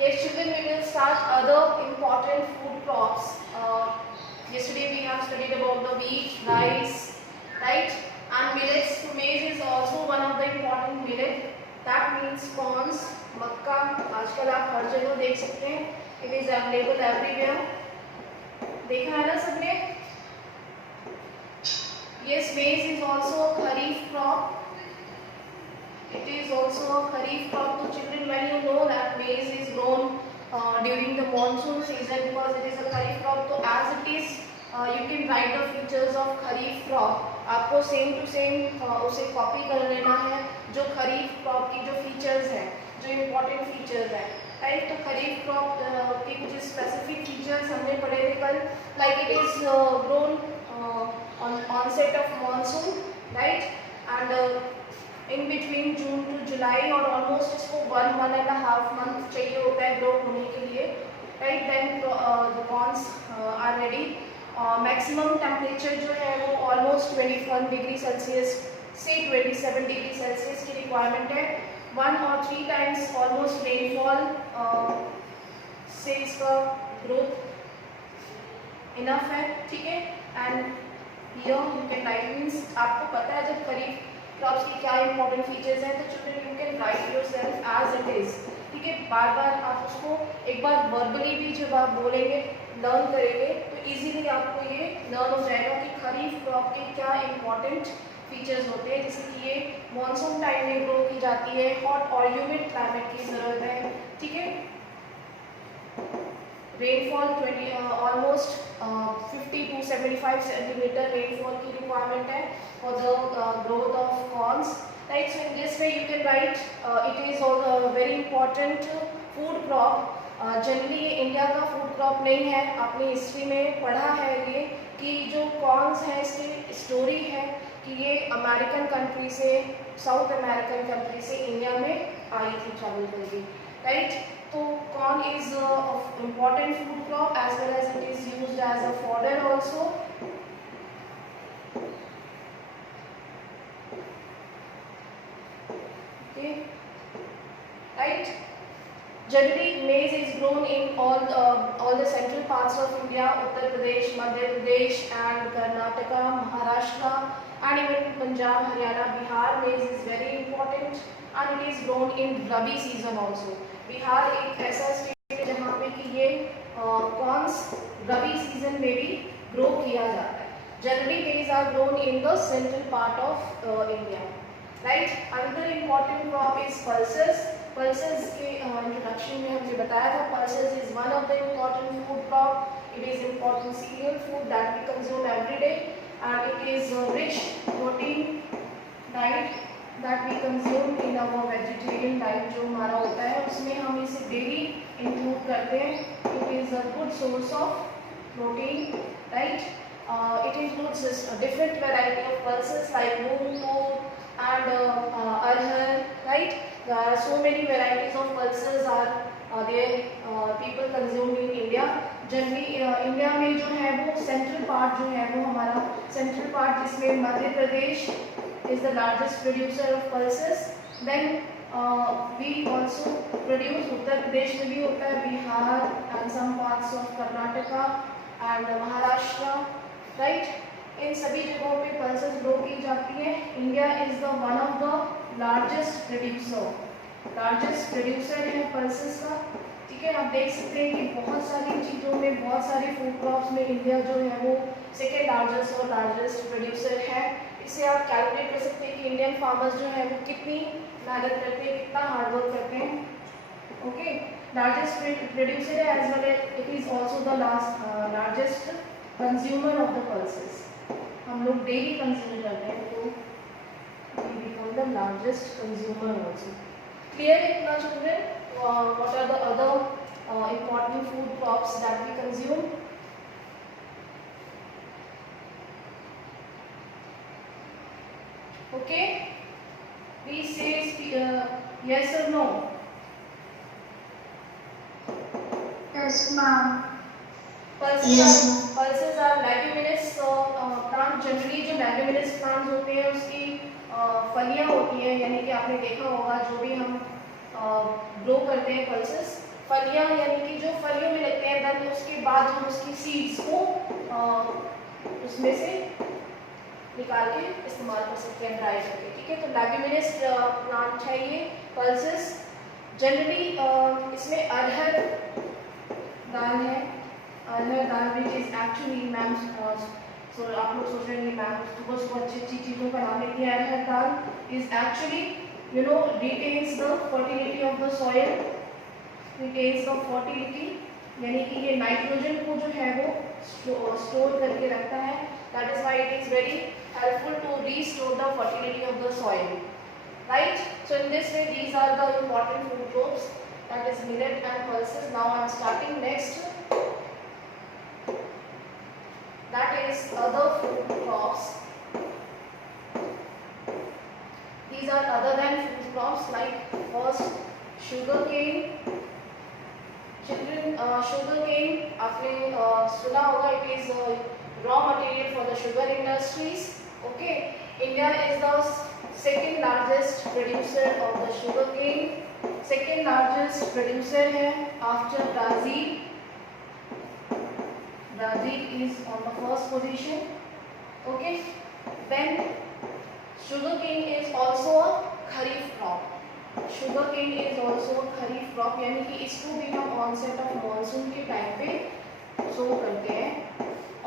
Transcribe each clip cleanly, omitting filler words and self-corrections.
Yes, children, we will start other important food crops. Yesterday we have studied about the wheat, rice, right? And millets. So maize is also one of the important millet. That means corns, मक्का. आजकल आप हर जगह देख सकते हैं. It is available everywhere. देखा है ना सबने? Yes, maize is also a kharif crop. It is also a kharif crop. So children, when you know that maize is grown during the monsoon season because it is a kharif crop, so as it is, you can write the features of kharif crop. आपको same to same उसे कॉपी कर लेना है जो खरीफ क्रॉप की जो फीचर्स हैं, जो इम्पोर्टेंट फीचर्स हैं, राइट. तो खरीफ क्रॉप के कुछ स्पेसिफिक फीचर्स हमने पढ़े थे कल. Like it is grown on onset of monsoon, right, and in between June to July, और ऑलमोस्ट इसको 1.5 मंथ चाहिए होता है ग्रो होने के लिए, right. Then the corns are ready. Maximum temperature जो है वो ऑलमोस्ट 21 डिग्री सेल्सियस से 27 डिग्री सेल्सियस की रिक्वायरमेंट है. 1 और 3 टाइम्स ऑलमोस्ट रेनफॉल से इसका ग्रोथ इनफ है, ठीक है. And here you can right, means आपको पता है जब खरीफ क्रॉप्स की क्या इंपॉर्टेंट फीचर्स हैं, तो children you can write yourself as it is, ठीक है. बार बार आप उसको एक बार वर्बली भी जब आप बोलेंगे, लर्न करेंगे, तो इजीली आपको ये लर्न हो जाएगा कि खरीफ क्रॉप के क्या इंपॉर्टेंट फीचर्स होते हैं. जैसे कि ये मॉनसून टाइम में ग्रो की जाती है, हॉट और ह्यूमिड क्लाइमेट की ज़रूरत है, ठीक है. रेनफॉल 20 ऑलमोस्ट 50 to 75 सेंटीमीटर रेनफॉल की रिक्वायरमेंट है for the growth of corns, right. So in this way you can write it is a very important food crop. Generally ये इंडिया का फूड क्रॉप नहीं है. आपने हिस्ट्री में पढ़ा है ये कि जो कॉर्न्स है इसकी स्टोरी है कि ये अमेरिकन कंट्री से, साउथ अमेरिकन कंट्री से इंडिया में आई थी ट्रैवल करके, राइट. तो corn is important food crop as well as it is used as a fodder also. Right. Generally, maize is grown in all the central parts of India: Uttar Pradesh, Madhya Pradesh, and Karnataka, Maharashtra, and even Punjab, Haryana, Bihar. Maize is very important, and it is grown in Rabi season also. Bihar एक ऐसा स्टेट है जहाँ पे कि ये कॉर्न्स रबी सीजन में भी ग्रो किया जाता है. Generally, maize are grown in the central part of India. Right. Another important crop is pulses. Pulses के इंट्रोडक्शन में हमने बताया था, pulses is one of the important food crop. It is important cereal food that we consume every day, and it is rich protein diet that we consume in our vegetarian diet जो हमारा होता है उसमें हम इसे daily include करते हैं. It is a good source of protein, right. It includes different variety of pulses like moong, tur, and arhar, right. There are so many varieties of pulses are there people consume in India. Generally India में जो है वो central part जो है वो हमारा central part जिसमें मध्य Pradesh is the largest producer of pulses. Then we also produce, Uttar प्रदेश में भी होता है, Bihar and some parts of Karnataka and Maharashtra, right. इन सभी जगहों पे पल्सेस ग्रो की जाती है. India is the one of the largest producer है पल्सेस का, ठीक है. आप देख सकते हैं कि बहुत सारी चीज़ों में, बहुत सारी फूड क्रॉप्स में इंडिया जो है वो सेकेंड लार्जेस्ट और लार्जेस्ट प्रोड्यूसर है. इससे आप कैलकुलेट कर सकते हैं कि इंडियन फार्मर्स जो है वो कितनी मेहनत करते हैं, कितना हार्डवर्क करते हैं. ओके, लार्जेस्ट प्रोड्यूसर है as well as it is also the largest consumer of the pulses. हम लोग डेली कंज्यूम करते हैं तो we become the largest consumer also. Clear इतना children? What are the other important food crops that we consume? Okay, please say yes or no. Yes, ma'am. Pulses are leguminous plant. Generally जो leguminous plants होते हैं उसकी फलियाँ होती हैं, यानी कि आपने देखा होगा जो भी हम ग्रो करते हैं पल्सेस, फलियां यानी कि जो फलियों में लगते हैं, देन उसके बाद हम उसकी सीड्स को उसमें से निकाल के इस्तेमाल कर सकते हैं ड्राई करके, ठीक है। तो लेग्यूमिनस प्लांट है ये, पल्सेस। जनरली इसमें अरहर दाल है, अरहर दाल विच इज एक्चुअली मैम, सो आप लोग सोच रहे हैं मैम सुबह सुबह अच्छी अच्छी चीज़ों का नाम लेती है। Arhar dal is actually retains the fertility of the soil, retains the fertility, यानी कि ये नाइट्रोजन को जो है वो स्टोर करके रखता है। That is why it is very helpful to restore the fertility of the soil, right? So in this way these are the important food groups, that is millet and pulses. Now I am starting next, that is other food crops. These are other than food crops, like first sugarcane. Children, sugarcane आपने सुना होगा, it is raw material for the sugar industries. Okay, India is the second largest producer of the sugarcane. Second largest producer है after Brazil. Brazil is on the first position. Okay, then sugarcane is also a kharif crop. Sugarcane is also a kharif crop, यानी कि इसको भी हम onset of monsoon के टाइम पे सो करते हैं।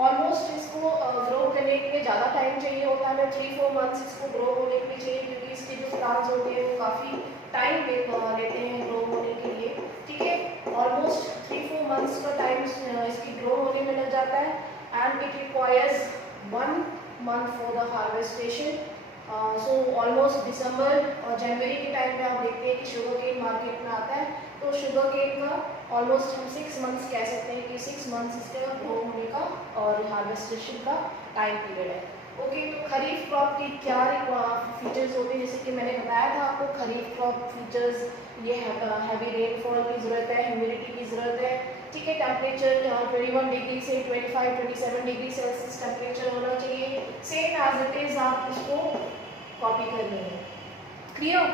ऑलमोस्ट इसको ग्रो करने के लिए ज़्यादा टाइम चाहिए होता है, 3-4 मंथ्स इसको ग्रो होने के लिए चाहिए, क्योंकि इसके जो प्लांट्स होते हैं वो काफ़ी टाइम लेते हैं ग्रो होने के लिए, ठीक है। ऑलमोस्ट 3-4 मंथ्स का टाइम इसकी ग्रो होने में लग जाता है, and it requires 1 month for the harvestation. So almost दिसंबर और जनवरी के टाइम पे आप देखते हैं कि शुगर केन मार्केट में आता है। तो शुगर केन का ऑलमोस्ट हम 6 मंथ्स कह सकते हैं कि 6 मंथ्स इसका ग्रो होने का और हार्वेस्टेशन का टाइम पीरियड है। ओके, तो खरीफ क्रॉप की क्या फीचर्स होते हैं, जैसे कि मैंने बताया था आपको, खरीफ क्रॉप फीचर्स ये हैवी रेनफॉल की ज़रूरत है, ह्यूमिडिटी की ज़रूरत है, ठीक है। टेम्परेचर 21 डिग्री से 25-27 डिग्री सेल्सियस टेम्परेचर होना चाहिए, सेम एज इट इज आप इसको कॉपी करनी है। Clear,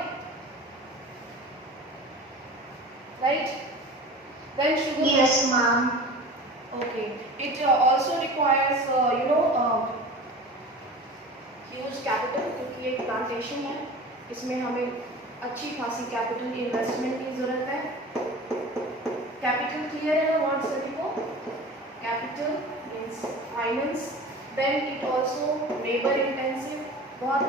right? Then sugar, Yes, ma'am. okay, it also requires huge capital, क्योंकि एक प्लांटेशन है, इसमें हमें अच्छी खासी कैपिटल इन्वेस्टमेंट की ज़रूरत है। कैपिटल क्लियर है ना वर्ड सभी को? Capital means finance. Then it also labour intensive, बहुत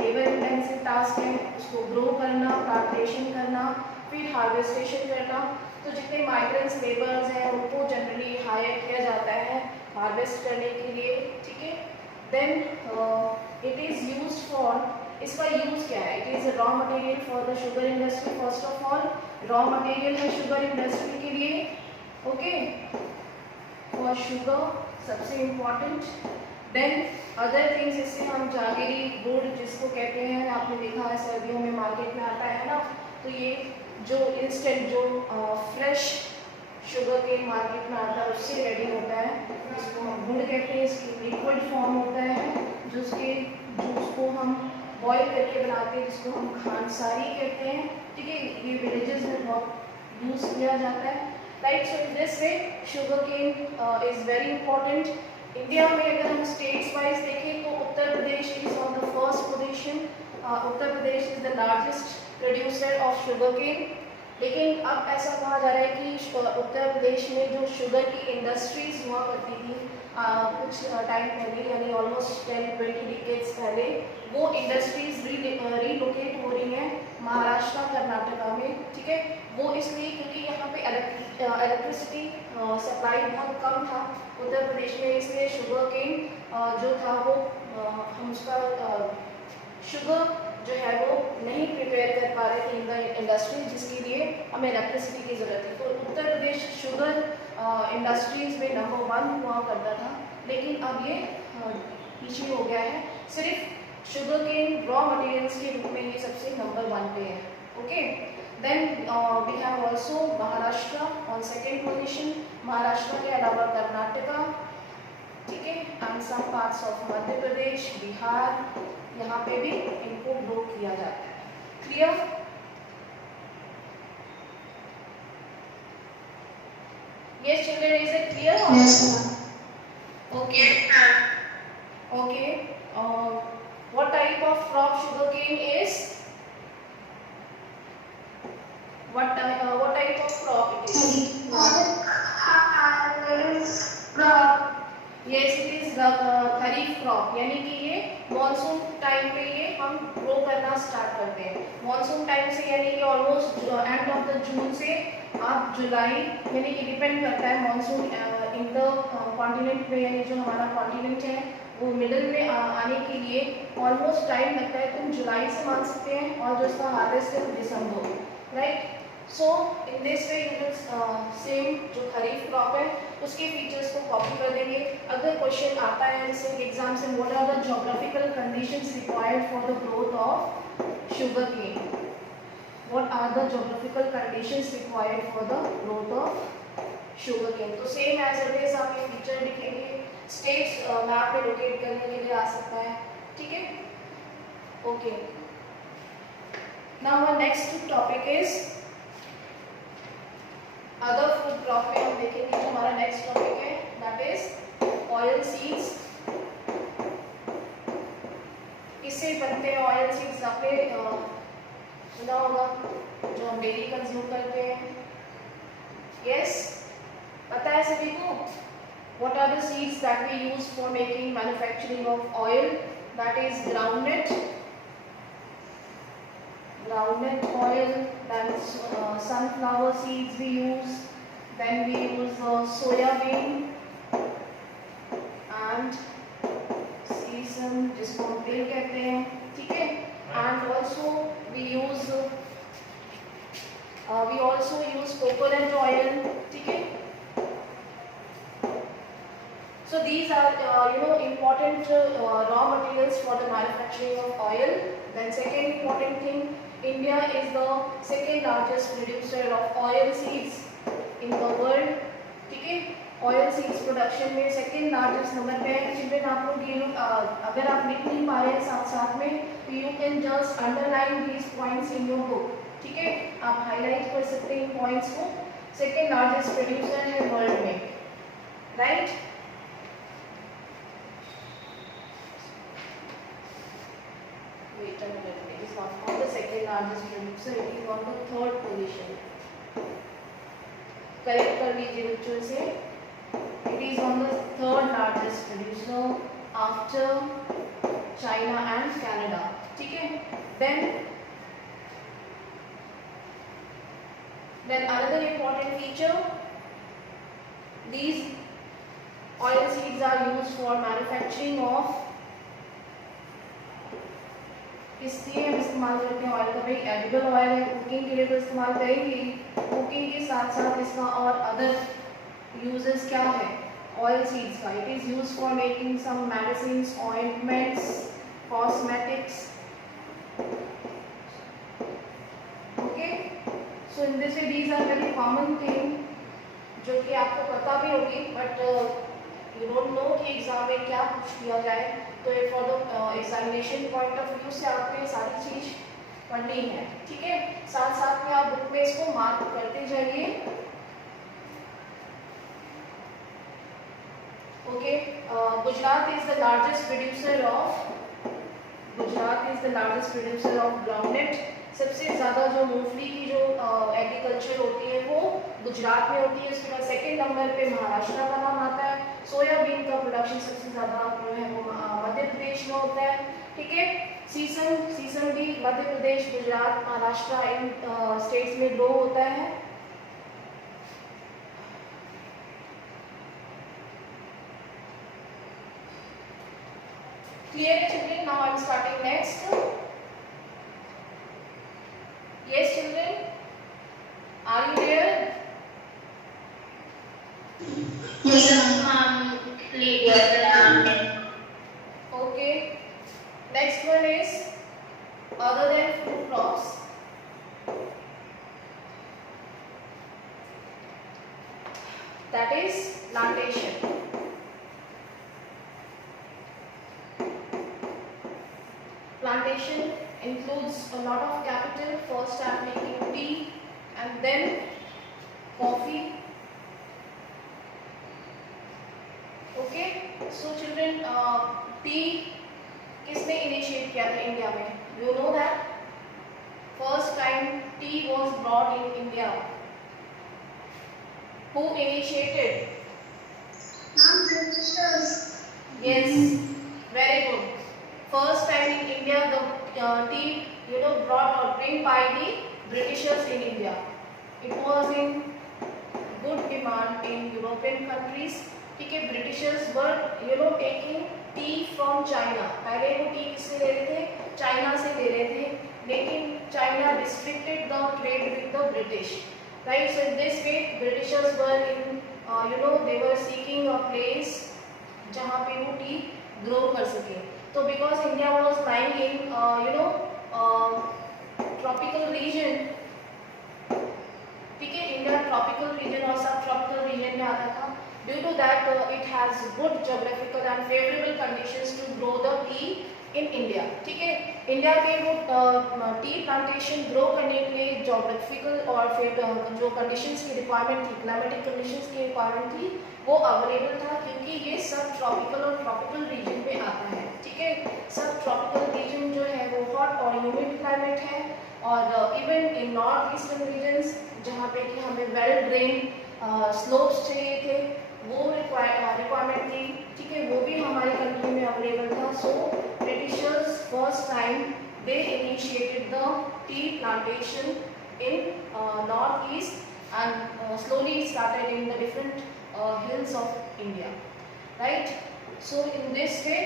लेबर इंटेंसिव टास्क है, उसको ग्रो करना, प्लांटेशन करना, फिर हार्वेस्टेशन करना। तो जितने माइग्रेंट्स लेबर्स हैं उनको जनरली हायर किया जाता है हार्वेस्ट करने के लिए, ठीक है। Then it is used for, इसका यूज़ क्या है? It is raw material for the sugar industry. First of all raw material है शुगर इंडस्ट्री के लिए, ओके, फॉर शुगर सबसे इम्पॉर्टेंट। देन अदर थिंग्स, इससे हम जागीरी गुड़ जिसको कहते हैं, आपने देखा है सर्दियों में मार्केट में आता है ना, तो ये जो इंस्टेंट जो फ्रेश शुगर केन मार्केट में आता है उससे रेडी होता है, इसको हम गुड़ कहते हैं। इसकी लिक्विड फॉर्म होता है, जो उसके जूस को हम बॉईल करके बनाते हैं, जिसको हम खानसारी कहते हैं, ठीक है। ये विलेजेस में बहुत यूज़ किया जाता है, right. So in this way sugar cane is very important. India में अगर हम स्टेट्स वाइज देखें तो Uttar Pradesh is on the first position. Uttar Pradesh is the largest producer of sugar cane. लेकिन अब ऐसा कहा जा रहा है कि उत्तर प्रदेश में जो शुगर की इंडस्ट्रीज हुआ करती थी कुछ टाइम पहले, यानी ऑलमोस्ट 10-20 डिकेड्स पहले, वो इंडस्ट्रीज रीलोकेट हो रही हैं महाराष्ट्र कर्नाटका में, ठीक है। वो इसलिए क्योंकि यहाँ पे इलेक्ट्रिसिटी सप्लाई बहुत कम था उत्तर प्रदेश में, इसलिए शुगर केन जो था वो हम उसका शुगर जो है वो नहीं प्रिपेयर कर पा रहे थे इन द इंडस्ट्री, जिसके लिए हमें इलेक्ट्रिसिटी की ज़रूरत थी। तो उत्तर प्रदेश शुगर इंडस्ट्रीज़ में नंबर 1 हुआ करता था, लेकिन अब ये पीछे हो गया है। सिर्फ शुगर केन रॉ मटेरियल्स के रूप में ये सबसे नंबर 1 पे है, okay. Then we have also Maharashtra on second position. Maharashtra के अलावा कर्नाटका, ठीक है, and some parts of Madhya Pradesh, Bihar, यहाँ पे भी इनको ग्रो किया जाता है। Clear? Yes, children, is it clear? Yes, ma'am. Okay. Okay. What type of crop sugarcane is? What type of crop it is? Crop. Yes, it is खरीफ क्रॉप, यानी कि ये मॉनसून टाइम पे ये हम ग्रो करना स्टार्ट करते हैं। मॉनसून टाइम से यानी कि almost end of the June से आप जुलाई, यानी कि डिपेंड करता है मॉनसून इन द कॉन्टिनेंट पे, यानी जो हमारा कॉन्टिनेंट है वो मिडिल में आने के लिए ऑलमोस्ट टाइम लगता है। तुम जुलाई से मान सकते हैं और जो इसका हार्वेस्ट है वो दिसंबर, right. So in this way you will same जो खरीफ क्रॉप है उसके फीचर्स को कॉपी कर देंगे। अगर क्वेश्चन आता है जैसे एग्जाम से, what are the geographical conditions required for the growth of sugar cane, what are the geographical conditions required for the growth of sugar cane. तो सेम एज इट इज आप ये फीचर लिखेंगे, स्टेट्स मैप पे लोकेट करने के लिए आ सकता है, ठीक है। Okay, now our next topic is other food crop में हम देखेंगे जो हमारा नेक्स्ट टॉपिक है दैट इज ऑयल सीड्स। किससे बनते हैं ऑयल सीड्स? आपने सुना होगा जो हम डेली कंज्यूम करते हैं। यस, पता है सभी को? What are the seeds that we use for making manufacturing of oil? That is groundnut oil, then sunflower seeds we use, then we use soya bean and sesame जिसको हम तेल कहते हैं, ठीक है। and also we also use coconut oil, ठीक है। So these are important raw materials for the manufacturing of oil. Then second important thing, India is the second largest producer of oil seeds in the world, ठीक है। Oil seeds production में second largest number पे है। चिल्ड्रन, आप लोग ये लोग अगर आप लिख नहीं पा रहे हैं साथ साथ में तो you can just underline these points in your book, ठीक है। आप हाईलाइट कर सकते हैं इन पॉइंट्स को। सेकेंड लार्जेस्ट प्रोड्यूसर है वर्ल्ड में, right. Wait a minute, it is not on the second largest producer, it is on the third position. Correct कर लीजिए बच्चों से, it is on the third largest producer after China and Canada, ठीक है। Then another important feature, these oil seeds are used for manufacturing of, इसलिए हम इस्तेमाल करते हैं ऑयल का, भाई एडिबल ऑयल है, कुकिंग के लिए तो इस्तेमाल करेंगे। कुकिंग के साथ साथ इसका और अदर यूजेस क्या है ऑयल सीड्स का? It is use for making some medicines, ointments, cosmetics, okay. So in this way these are very common thing जो कि आपको पता भी होगी, बट यू डोंट नो कि एग्जाम में क्या पूछ दिया जाए। तो for the examination point of view से आपको ये सारी चीज पढ़नी है, ठीक है। साथ साथ में आप बुक में इसको मार्क करते जाइए, ओके। Gujarat is the largest producer of groundnut. सबसे ज़्यादा जो मूंगफली की जो एग्रीकल्चर होती है वो गुजरात में होती है। उसके बाद सेकेंड नंबर पे महाराष्ट्र का नाम आता है। सोयाबीन का प्रोडक्शन सबसे ज़्यादा जो है वो मध्य प्रदेश में होता है, ठीक है। सीसम भी मध्य प्रदेश, गुजरात, महाराष्ट्र इन स्टेट्स में ग्रो होता है। क्लियर है children? Now I am starting next. Yes, children, are you there? Yes, ma'am. Clear. Okay. Next one is other than food crops. That is plantation. Plantation includes a lot of capital. First start making tea and then coffee, So children, T किसने इनिशिएट किया था इंडिया में? You know that first time tea was brought in India. Who initiated? Britishers. Yes, very good. First time in India, the tea, brought or bring by the Britishers in India. It was in good demand in European countries. ठीक है, Britishers were taking tea from China. पहले वो टी किससे ले रहे थे? चाइना से ले रहे थे, लेकिन China restricted the trade with the British. Right, so in this way Britishers were in they were seeking a place जहाँ पे वो टी ग्रो कर सके. तो because India was lying in tropical region, ठीक है, इंडिया ट्रॉपिकल रीजन और सब ट्रॉपिकल रीजन में आता था. Due to that it has good geographical and favourable conditions to grow the tea in India. ठीक है, इंडिया में वो टी प्लांटेशन ग्रो करने के लिए ज्योग्राफिकल और फिर जो कंडीशंस की रिक्वायरमेंट थी, क्लाइमेटिक कंडीशंस की रिक्वायरमेंट थी, वो अवेलेबल था, क्योंकि ये सब ट्रॉपिकल और ट्रॉपिकल रीजन में आता है. ठीक है, सब ट्रॉपिकल रीजन जो है वो हॉट और ह्यूमिड क्लाइमेट है. और even in north eastern regions जहाँ पे कि हमें वेल ड्रेन स्लोप्स चाहिए थे, वो रिक्वायरमेंट थी. ठीक है, वो भी हमारी कंट्री में अवेलेबल था. So Britishers first time they initiated the tea plantation in north east and slowly started in the different hills of India. Right? So in this way,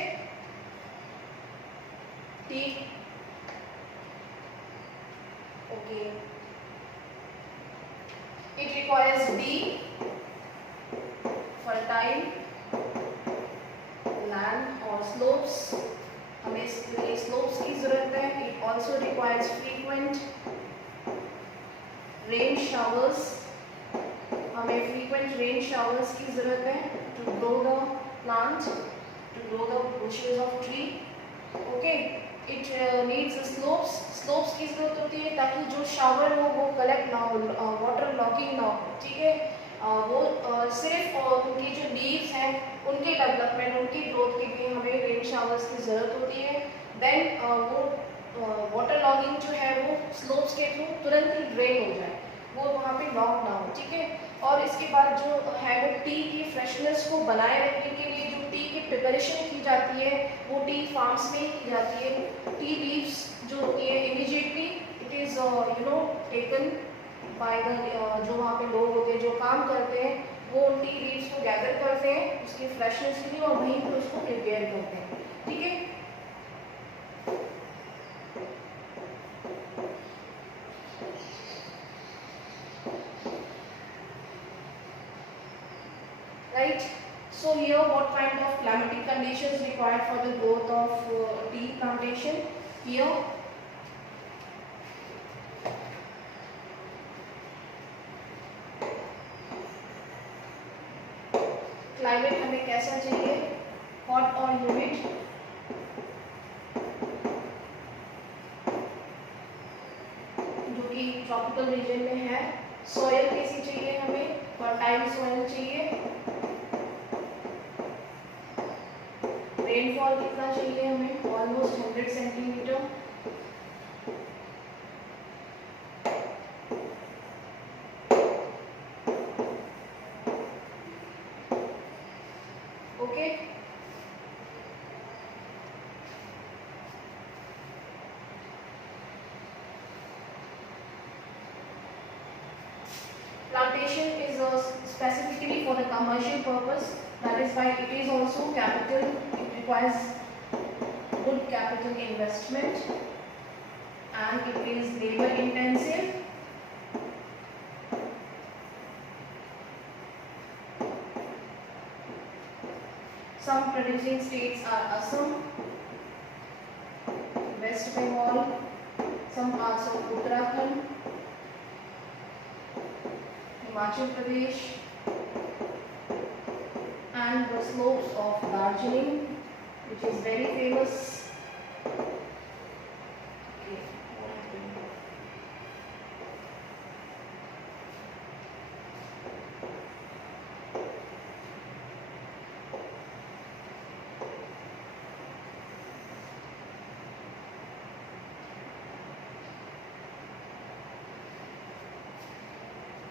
tea. Okay. It requires deep, fertile land or slopes. हमें slopes की जरूरत है. It also requires frequent rain showers. हमें frequent rain showers की ज़रूरत है to grow the plant, to grow the bushes of tree. Okay, it needs slopes. Slopes की ज़रूरत होती है ताकि जो shower हो वो collect ना हो, water logging ना हो. ठीक है, वो सिर्फ उनकी जो leaves हैं उनके डेवलपमेंट, उनकी ग्रोथ के लिए हमें rain showers की ज़रूरत होती है. Then वो water logging जो है वो slopes के थ्रू तुरंत ही ड्रेन हो जाए, वो वहाँ पे लॉक ना हो. ठीक है, और इसके बाद जो है वो टी की फ्रेशनेस को बनाए रखने के लिए जो टी की प्रिपरेशन की जाती है वो टी फार्म्स में ही की जाती है. टी लीव्स जो होती है immediately it is taken by the जो वहाँ पे लोग होते हैं जो काम करते हैं, वो उन टी लीव्स को गैदर करते हैं उसकी फ्रेशनेस के लिए और वहीं पर उसको प्रिपेयर करते हैं. ठीक है, right? So here what kind of climatic conditions required for the growth of tea plantation? Here climate हमें कैसा चाहिए? Hot और humid. जो कि ट्रॉपिकल रीजन में है. सॉइल कैसी चाहिए हमें? फर्टाइल सॉइल चाहिए. रेनफॉल कितना चाहिए हमें? ऑलमोस्ट 100 centimetre. Okay, plantation is specifically for the commercial purpose. That is why it is also capital. It requires good capital investment and it is labor intensive. Some producing states are Assam, West Bengal, some parts of Uttarakhand, Himachal Pradesh, and the slopes of Darjeeling, which is very famous. Okay.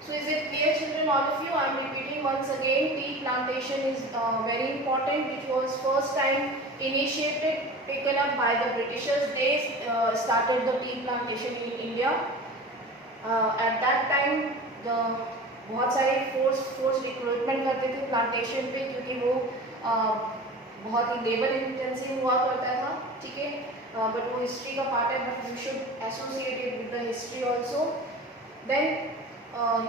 So is it clear, children, all of you? I am repeating once again, tea plantation is very important, which was first time initiated, taken up by the Britishers. They started the tea plantation in India. At that time, the बहुत सारे force recruitment करते थे प्लांटेशन पे, क्योंकि वो बहुत ही labour intensive हुआ करता था, ठीक है. बट वो हिस्ट्री का पार्ट है, but you should associate it with the history also. Then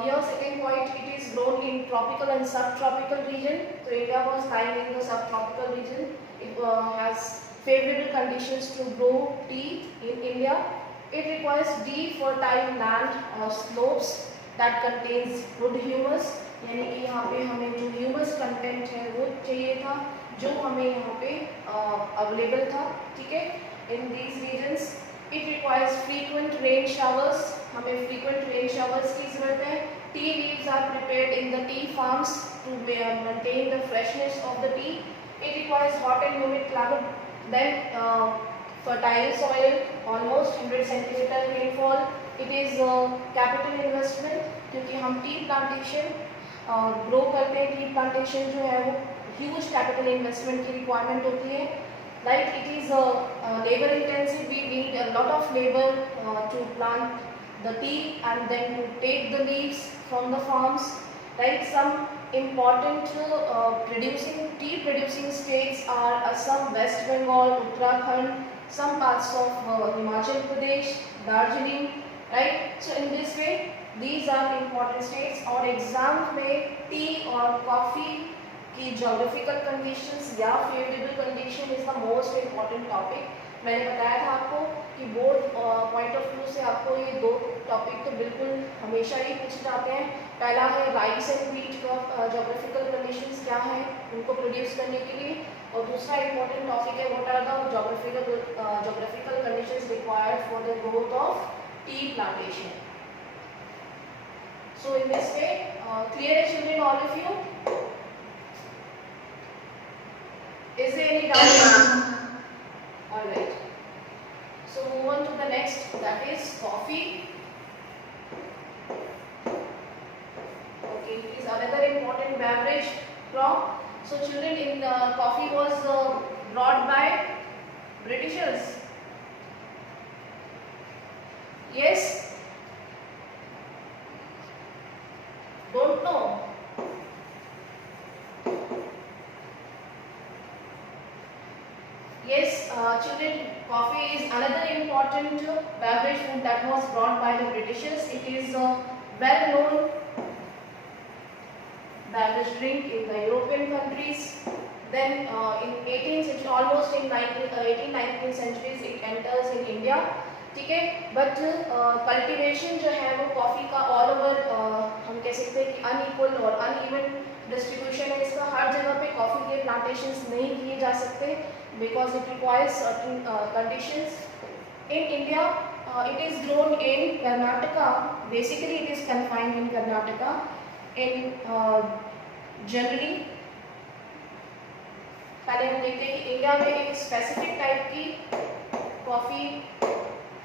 here second point, it is grown in tropical and subtropical region. So India was lying in the subtropical region. It has favorable conditions to grow tea in India. It requires deep fertile land or slopes that contains good humus. यानी कि यहाँ पे हमें जो humus content है वो चाहिए था, जो हमें यहाँ पे अवेलेबल था, ठीक है. In these regions it requires frequent rain showers. हमें फ्रीक्वेंट रेन शावर्स की जरूरत है. Tea leaves are prepared in the tea farms to maintain the freshness of the tea. It requires hot and humid climate. Then fertile soil, almost 100 centimeter rainfall. It is capital investment, क्योंकि हम tea plantation grow करते हैं. Tea plantation जो है वो huge capital investment की रिक्वायरमेंट होती है. Like it is labor intensive. We need a lot of labor to plant the tea and then to take the leaves from the farms. Like some important tea producing states are Assam, West Bengal, Uttarakhand, some parts of Himachal Pradesh, Darjeeling, right? So in this way, these are important states. और एग्जाम में टी और कॉफ़ी की geographical conditions या favourable condition is the most important topic. मैंने बताया था आपको कि बोर्ड पॉइंट ऑफ व्यू से आपको ये दो टॉपिक तो बिल्कुल हमेशा ही पूछे जाते हैं. पहला है राइस एंड व्हीट का जोग्राफिकल कंडीशंस क्या है उनको प्रोड्यूस करने के लिए, और दूसरा इम्पॉर्टेंट टॉपिक है what are the geographical conditions required for the growth of tea plantation. So in this way, clear children, all of you? Is there any doubt? All right. So move on to the next, that is coffee. Okay, it is another important beverage crop. So children, coffee was brought by Britishers. Yes. Don't know. Yes, children, coffee is another important beverage food that was brought by the Britishers. It is a well-known beverage drink in the European countries. Then in 18th century, almost in 18th-19th centuries, it enters in India. ठीक है. But cultivation जो है वो कॉफ़ी का all over हम कह सकते हैं कि अनइक्वल और अनइवन डिस्ट्रीब्यूशन है इसका. हर जगह पे कॉफ़ी के प्लांटेशंस नहीं किए जा सकते because it requires certain conditions. In India it is grown in Karnataka. Basically it is confined इन कर्नाटका. इन जनरली पहले हम देखते हैं कि इंडिया में एक स्पेसिफिक टाइप की कॉफ़ी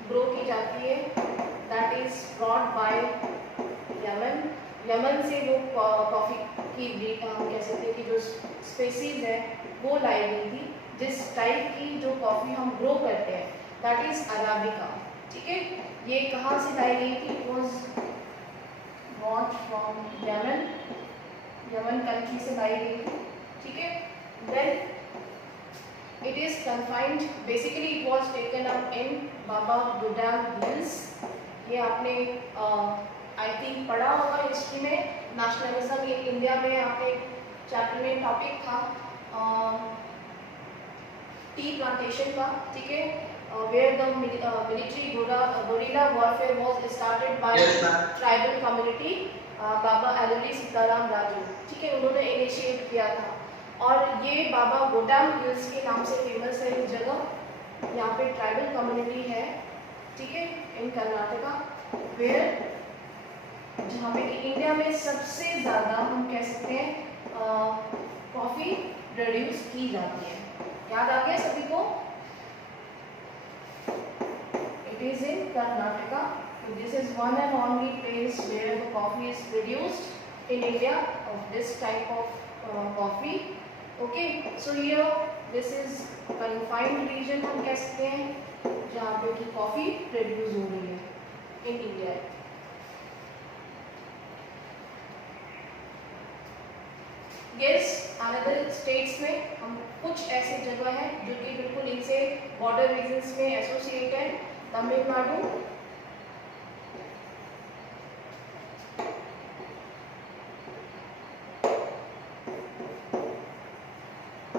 ग्रो की जाती है, that is brought by Yemen. Yemen से वो कॉफ़ी की हम कह सकते हैं कि जो स्पेसीज है वो लाई गई थी. जिस टाइप की जो कॉफ़ी हम ग्रो करते हैं दैट इज अराबिका. ठीक है. ये कहाँ से लाई गई थी? It was brought from Yemen. Yemen country से लाई गई थी. ठीक है. Then it is confined, basically it was taken up in Baba Budang Hills. ये आपने आई थिंक पढ़ा होगा हिस्ट्री में. नेशनलिज्म इन इंडिया में आपने चैप्टर में टॉपिक था टी प्लांटेशन का. ठीक है. Where the military guerrilla warfare was started by tribal community Baba Alluri Sitaram Raju. ठीक है. उन्होंने इनिशिएट किया था और ये बाबा गोडाम हिल्स के नाम से फेमस है इस जगह. यहाँ पे ट्राइबल कम्युनिटी है. ठीक है. इन कर्नाटका वेयर जहाँ पे कि इंडिया में सबसे ज़्यादा हम कह सकते हैं कॉफ़ी प्रोड्यूस की जाती है. याद आ गया सभी को? It is in Karnataka This is one and only place where the coffee is produced in India of this type of coffee. Okay, so here this is confined region हम कह सकते हैं जहाँ पे की कॉफी प्रोड्यूस हो रही है in India. Yes, another states में हम कुछ ऐसे जगह हैं जो कि बिल्कुल इनसे बॉर्डर रीजन्स में एसोसिएट है. तमिलनाडु,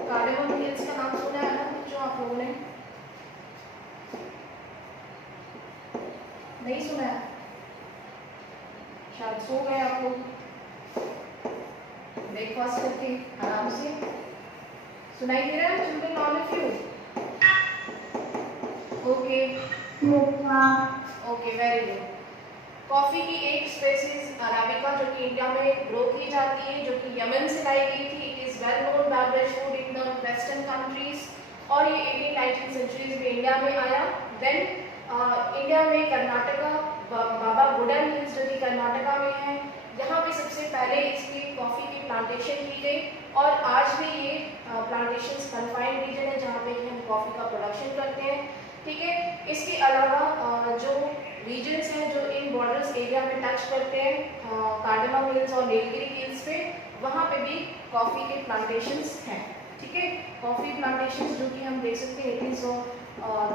कार्डेमम हिल्स का नाम सुना है ना जो आप लोगों ने? नहीं सुना है, शायद सो गए आप लोग ब्रेकफास्ट करके आराम से. सुनाई दे रहा है children all of you? Okay okay, very good. Coffee की एक स्पेसीज अराबिका जो कि इंडिया में ग्रो की जाती है, जो कि यमन से लाई गई थी. It is well known beverage food in the western countries और ये 18-19 सेंचुरीज में इंडिया में आया. देन इंडिया में कर्नाटका, बाबा बुडन हिल्स जो कि कर्नाटका में है, यहाँ पे सबसे पहले इसकी कॉफ़ी की प्लांटेशन की गई और आज भी ये प्लांटेशंस कन्फाइंड रीजन है जहाँ पे हम कॉफ़ी का प्रोडक्शन करते हैं. ठीक है, इसके अलावा जो रीजन्स हैं जो इन बॉर्डर्स एरिया में टच करते हैं, कार्डेमम हिल्स और नीलगिरी हिल्स पे, वहाँ पे भी कॉफ़ी के प्लांटेशंस हैं. ठीक है, कॉफ़ी प्लांटेशंस जो कि हम देख सकते हैं, इट इज़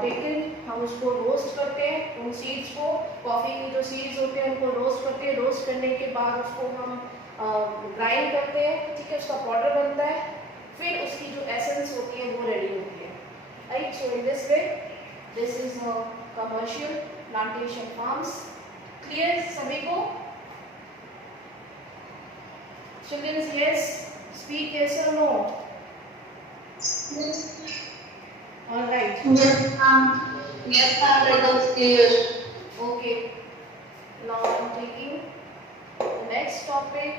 टेकन, हम उसको रोस्ट करते हैं. उन सीड्स को, कॉफ़ी की जो सीड्स होते हैं उनको रोस्ट करते हैं. रोस्ट करने के बाद उसको हम ग्राइंड करते हैं. ठीक है, उसका पाउडर बनता है. फिर उसकी जो एसेंस होती है वो रेडी होती है. Right, so in this way this is commercial plantation farms. Clear सभी को? चिल्ड्रंस, यस, स्पीक यस और no. All right. Yes, that is clear. Okay. Now I'm taking the next topic.